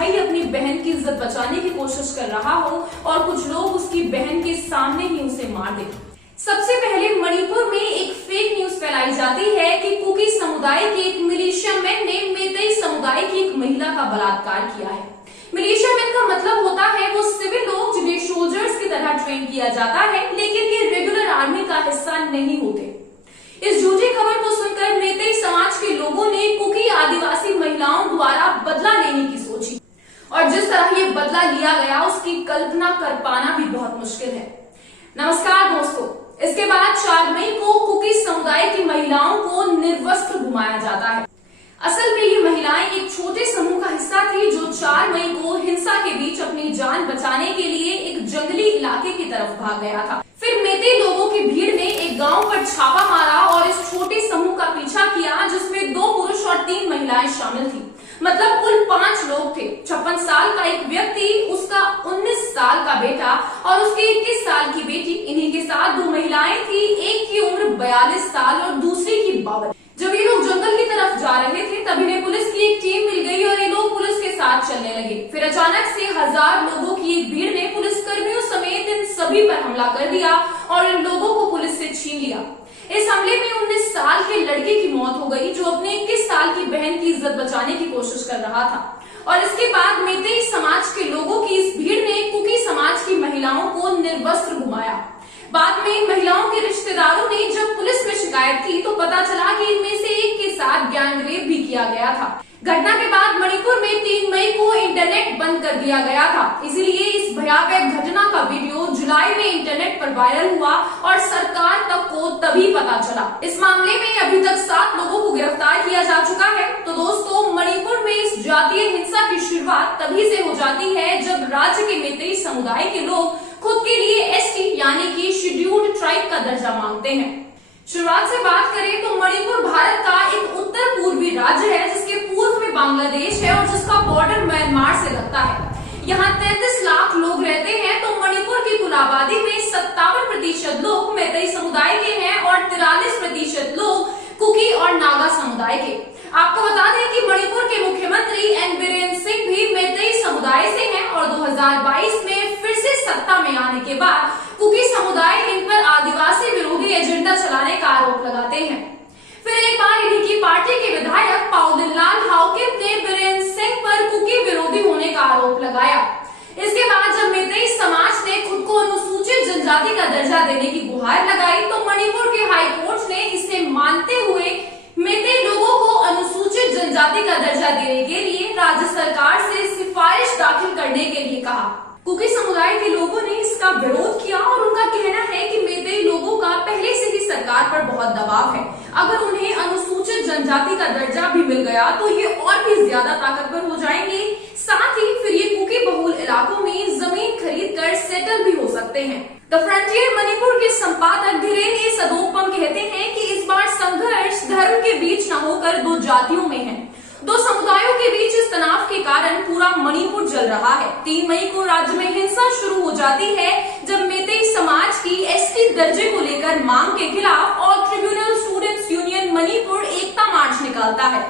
भाई अपनी बहन की इज्जत बचाने की कोशिश कर रहा हो और कुछ लोग उसकी बहन के सामने ही उसे मार दें। सबसे पहले मणिपुर में एक फेक न्यूज फैलाई जाती है कि कुकी समुदाय के एक मिलिशिया मैन ने मेतई समुदाय की एक महिला का बलात्कार किया है। मिलिशिया मैन का मतलब होता है वो सिविल लोग जिन्हें सोल्जर्स की तरह ट्रेन किया जाता है, लेकिन ये रेगुलर आर्मी का हिस्सा नहीं होते। इस झूठी खबर को सुनकर मेतई समाज के लोगों ने कुकी आदिवासी महिलाओं द्वारा बदला लेने की सोची और जिस तरह ये बदला लिया गया उसकी कल्पना कर पाना भी बहुत मुश्किल है। नमस्कार दोस्तों, इसके बाद 4 मई को कुकी समुदाय की महिलाओं को निर्वस्त्र घुमाया जाता है। असल में ये महिलाएं एक छोटे समूह का हिस्सा थी जो 4 मई को हिंसा के बीच अपनी जान बचाने के लिए एक जंगली इलाके की तरफ भाग गया था। फिर मेतई लोगों की भीड़ ने एक गांव पर छापा मारा और इस छोटे समूह का पीछा किया जिसमें 2 पुरुष और 3 महिलाएं शामिल थी। मतलब कुल 5 लोग थे। 56 साल का एक व्यक्ति, उसका 19 साल का बेटा और उसकी 21 साल की बेटी, इन्हीं के साथ 2 महिलाएं थी। एक की उम्र 42 साल और दूसरी की 52। जब ये लोग जंगल की तरफ जा रहे थे तब इन्हें पुलिस की एक टीम मिल गई और ये लोग पुलिस के साथ चलने लगे। फिर अचानक से 1000 लोगों की एक भीड़ ने पुलिस कर्मियों समेत इन सभी पर हमला कर दिया और इन लोगों को पुलिस से छीन लिया। इस हमले में 19 साल के लड़के की मौत हो गई जो अपने 21 साल की बहन की इज्जत बचाने की कोशिश कर रहा था। और इसके बाद मेतई समाज के लोगों की इस भीड़ ने कुकी समाज की महिलाओं को निर्वस्त्र घुमाया। बाद में इन महिलाओं के रिश्तेदारों ने जब पुलिस में शिकायत की तो पता चला कि इनमें से एक के साथ गैंगरेप भी किया गया था। घटना के बाद मणिपुर में 3 मई को इंटरनेट बंद कर दिया गया था। इसीलिए इस भयावह घटना का वीडियो जुलाई में इंटरनेट पर वायरल हुआ और सरकार तक को तभी पता चला। इस मामले में अभी तक 7 लोगों को गिरफ्तार किया जा चुका है। तो दोस्तों, मणिपुर में इस जातीय हिंसा की शुरुआत तभी से हो जाती है जब राज्य के मेतई समुदाय के लोग खुद के लिए एसटी यानी कि शेड्यूल्ड ट्राइब का दर्जा मांगते हैं। शुरुआत से बात करें तो मणिपुर भारत का एक उत्तर पूर्वी राज्य है जिसके पूर्व में बांग्लादेश है और जिसका बॉर्डर म्यांमार से लगता है। यहाँ 33 लाख लोग रहते हैं। तो मणिपुर की कुल आबादी में 57% लोग मेतई समुदाय के हैं और 43% लोग कुकी और नागा समुदाय के। आपको बता दें कि मणिपुर के मुख्यमंत्री एन बीरेन सिंह भी मेतई समुदाय से हैं और 2022 में फिर से सत्ता में आने के बाद कुकी समुदाय इन पर आदिवासी विरोधी एजेंडा चलाने का आरोप लगाते हैं। फिर एक बार इन्हीं की पार्टी के विधायक पाउदिनलाल हाओकिप ने बीरेन सिंह पर कुकी विरोधी होने का आरोप लगाया। इसके बाद जब मेतई समाज ने खुद को अनुसूचित जनजाति का दर्जा देने की गुहार लगाई तो मणिपुर के हाईकोर्ट ने इसे मानते हुए मेतई लोगों को अनुसूचित जनजाति का दर्जा देने के लिए राज्य सरकार से सिफारिश दाखिल करने के लिए कहा। कुकी समुदाय के लोगों ने इसका विरोध किया और उनका कहना है कि मेतई लोगों का पहले से ही सरकार पर बहुत दबाव है। अगर उन्हें अनुसूचित जनजाति का दर्जा भी मिल गया तो ये और भी ज्यादा ताकतवर हो जाएंगे। साथ ही फिर ये कुकी बहुल इलाकों में जमीन खरीद कर सेटल भी हो सकते हैं। द फ्रंटियर मणिपुर के संपादक धीरेन ए सदोपम कहते हैं कि इस बार संघर्ष धर्म के बीच न होकर 2 जातियों में है। 2 समुदायों के बीच इस तनाव के कारण पूरा मणिपुर जल रहा है। 3 मई को राज्य में हिंसा शुरू हो जाती है जब मेतई समाज की एसटी दर्जे को लेकर मांग के खिलाफ All Tribal Students Union Manipur एकता मार्च निकालता है।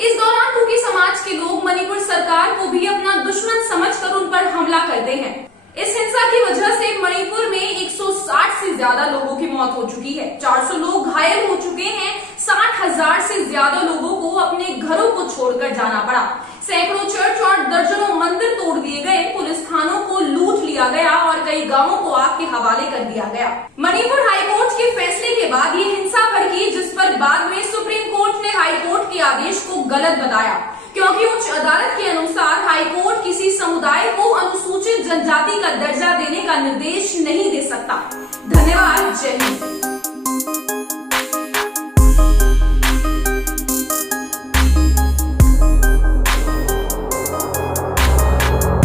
इस दौरान कुकी समाज के लोग मणिपुर सरकार को भी अपना दुश्मन समझकर उन पर हमला करते हैं। इस हिंसा की वजह से मणिपुर में 160 से ज्यादा लोगों की मौत हो चुकी है। 400 लोग घायल हो चुके हैं। 60,000 से ज्यादा लोगों को अपने घरों को छोड़कर जाना पड़ा। सैकड़ों चर्च और दर्जनों मंदिर तोड़ दिए गए। पुलिस थानों को लूट लिया गया और कई गांवों को आग के हवाले कर दिया गया। मणिपुर हाईकोर्ट के फैसले के बाद ये हिंसा भड़की, जिस पर बाद में सुप्रीम कोर्ट ने हाईकोर्ट के आदेश को गलत बताया, क्योंकि उच्च अदालत के अनुसार हाईकोर्ट किसी समुदाय को अनुसूचित जनजाति का दर्जा देने का निर्देश नहीं दे सकता। धन्यवाद। जय हिंद।